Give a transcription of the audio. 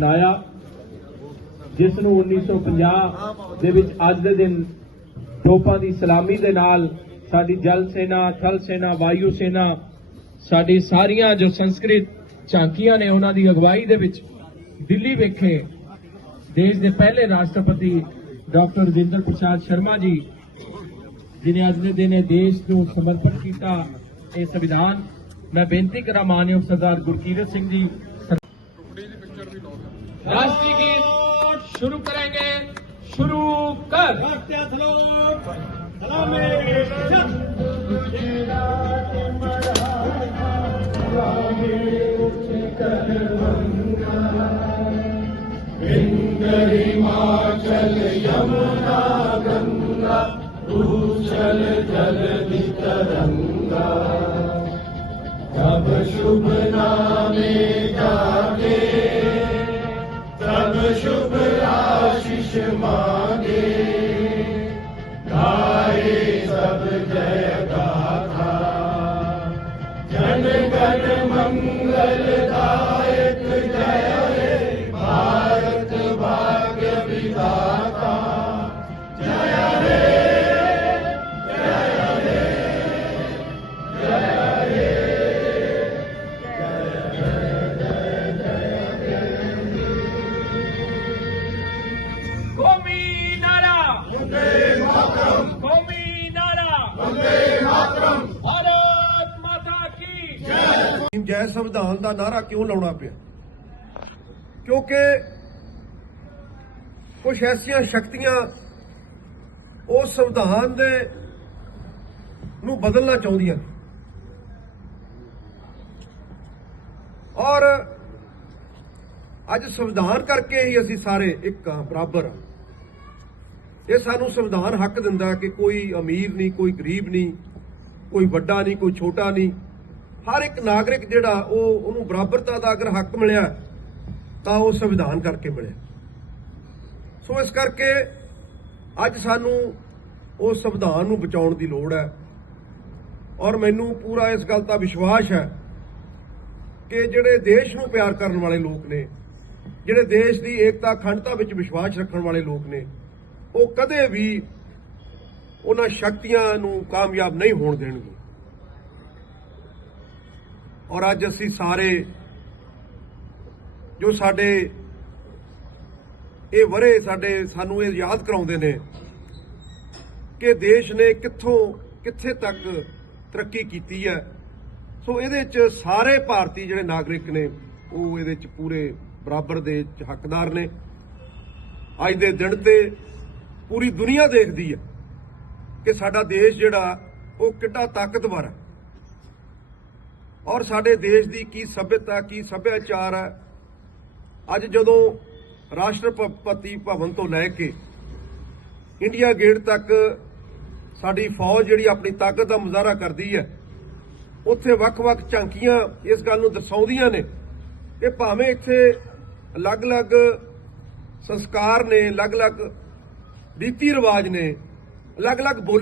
ਲਾਇਆ, ਜਿਸ ਨੂੰ 1950 ਦੇ ਵਿੱਚ ਅੱਜ ਦੇ ਦਿਨ ਤੋਪਾਂ ਦੀ ਸਲਾਮੀ ਦੇ ਨਾਲ ਸਾਡੀ ਜਲ ਸੈਨਾ, ਥਲ ਸੈਨਾ, ਵਾਯੂ ਸੈਨਾ, ਸਾਡੀ ਸਾਰੀਆਂ ਜੋ ਸੰਸਕ੍ਰਿਤ ਝਾਂਕੀਆਂ ਨੇ ਉਹਨਾਂ ਦੀ ਅਗਵਾਈ ਦੇ ਵਿੱਚ ਦਿੱਲੀ ਵਿਖੇ ਦੇਸ਼ ਦੇ ਪਹਿਲੇ ਰਾਸ਼ਟਰਪਤੀ ਡਾਕਟਰ ਰਜਿੰਦਰ ਪ੍ਰਸਾਦ ਸ਼ਰਮਾ ਜੀ ਜਿਨੇ ਅੱਜ ਦੇ ਦਿਨ ਇਹ ਦੇਸ਼ ਨੂੰ ਸਮਰਪਿਤ ਕੀਤਾ, ਇਹ ਸੰਵਿਧਾਨ, ਮੈਂ ਬੇਨਤੀ ਕਰਾਂ ਮਾਨਯੋਗ ਸਰਦਾਰ ਗੁਰਕੀਰਤ ਸਿੰਘ ਜੀ राष्ट्रीय गीत शुरू करेंगे शुरू कर शुभ ुभ मांगे। धारे सब जय ਜੈ ਸੰਵਿਧਾਨ ਦਾ ਨਾਰਾ ਕਿਉਂ ਲਾਉਣਾ ਪਿਆ? ਕਿਉਂਕਿ ਕੁਝ ਐਸੀਆਂ ਸ਼ਕਤੀਆਂ ਉਹ ਸੰਵਿਧਾਨ ਦੇ ਨੂੰ ਬਦਲਣਾ ਚਾਹੁੰਦੀਆਂ ਔਰ ਅੱਜ ਸੰਵਿਧਾਨ ਕਰਕੇ ਹੀ ਅਸੀਂ ਸਾਰੇ ਇੱਕ ਹਾਂ, ਬਰਾਬਰ ਹਾਂ। ਇਹ ਸਾਨੂੰ ਸੰਵਿਧਾਨ ਹੱਕ ਦਿੰਦਾ ਕਿ ਕੋਈ ਅਮੀਰ ਨਹੀਂ, ਕੋਈ ਗਰੀਬ ਨਹੀਂ, ਕੋਈ ਵੱਡਾ ਨਹੀਂ, ਕੋਈ ਛੋਟਾ ਨਹੀਂ। ਹਰ ਇੱਕ ਨਾਗਰਿਕ ਜਿਹੜਾ ਉਹ ਉਹਨੂੰ ਬਰਾਬਰਤਾ ਦਾ ਅਗਰ ਹੱਕ ਮਿਲਿਆ, ਤਾਂ ਉਹ ਸੰਵਿਧਾਨ ਕਰਕੇ ਮਿਲਿਆ। ਸੋ ਇਸ ਕਰਕੇ ਅੱਜ ਸਾਨੂੰ ਉਹ ਸੰਵਿਧਾਨ ਨੂੰ ਬਚਾਉਣ ਦੀ ਲੋੜ ਹੈ ਔਰ ਮੈਨੂੰ ਪੂਰਾ ਇਸ ਗੱਲ ਦਾ ਵਿਸ਼ਵਾਸ ਹੈ ਕਿ ਜਿਹੜੇ ਦੇਸ਼ ਨੂੰ ਪਿਆਰ ਕਰਨ ਵਾਲੇ ਲੋਕ ਨੇ, ਜਿਹੜੇ ਦੇਸ਼ ਦੀ ਏਕਤਾ ਅਖੰਡਤਾ ਵਿੱਚ ਵਿਸ਼ਵਾਸ ਰੱਖਣ ਵਾਲੇ ਲੋਕ ਨੇ, ਉਹ ਕਦੇ ਵੀ ਉਹਨਾਂ ਸ਼ਕਤੀਆਂ ਨੂੰ ਕਾਮਯਾਬ ਨਹੀਂ ਹੋਣ ਦੇਣਗੇ। ਔਰ ਅੱਜ ਅਸੀਂ ਸਾਰੇ ਜੋ ਸਾਡੇ ਇਹ ਵਰੇ ਸਾਡੇ ਸਾਨੂੰ ਇਹ ਯਾਦ ਕਰਾਉਂਦੇ ਨੇ ਕਿ ਦੇਸ਼ ਨੇ ਕਿੱਥੋਂ ਕਿੱਥੇ ਤੱਕ ਤਰੱਕੀ ਕੀਤੀ ਹੈ। ਸੋ ਇਹਦੇ ਚ ਸਾਰੇ ਭਾਰਤੀ ਜਿਹੜੇ ਨਾਗਰਿਕ ਨੇ, ਉਹ ਇਹਦੇ ਚ ਪੂਰੇ ਬਰਾਬਰ ਦੇ ਹੱਕਦਾਰ ਨੇ। ਅੱਜ ਦੇ ਦਿਨ ਤੇ ਪੂਰੀ ਦੁਨੀਆ ਦੇਖਦੀ ਹੈ ਕਿ ਸਾਡਾ ਦੇਸ਼ ਜਿਹੜਾ, ਉਹ ਕਿੱਡਾ ਤਾਕਤਵਰ ਹੈ। ਔਰ ਸਾਡੇ ਦੇਸ਼ ਦੀ ਕੀ ਸਭਿਅਤਾ, ਕੀ ਸੱਭਿਆਚਾਰ ਹੈ? ਅੱਜ ਜਦੋਂ ਰਾਸ਼ਟਰਪਤੀ ਭਵਨ ਤੋਂ ਲੈ ਕੇ ਇੰਡੀਆ ਗੇਟ ਤੱਕ ਸਾਡੀ ਫੌਜ ਜਿਹੜੀ ਆਪਣੀ ਤਾਕਤ ਦਾ ਮੁਜ਼ਾਹਰਾ ਕਰਦੀ ਹੈ, ਉੱਥੇ ਵੱਖ-ਵੱਖ ਝਾਂਕੀਆਂ ਇਸ ਗੱਲ ਨੂੰ ਦਰਸਾਉਂਦੀਆਂ ਨੇ ਕਿ ਭਾਵੇਂ ਇੱਥੇ ਅਲੱਗ-ਅਲੱਗ ਸੰਸਕਾਰ ਨੇ, ਅਲੱਗ-ਅਲੱਗ ਰੀਤੀ ਰਿਵਾਜ ਨੇ, ਅਲੱਗ-ਅਲੱਗ ਬੋਲ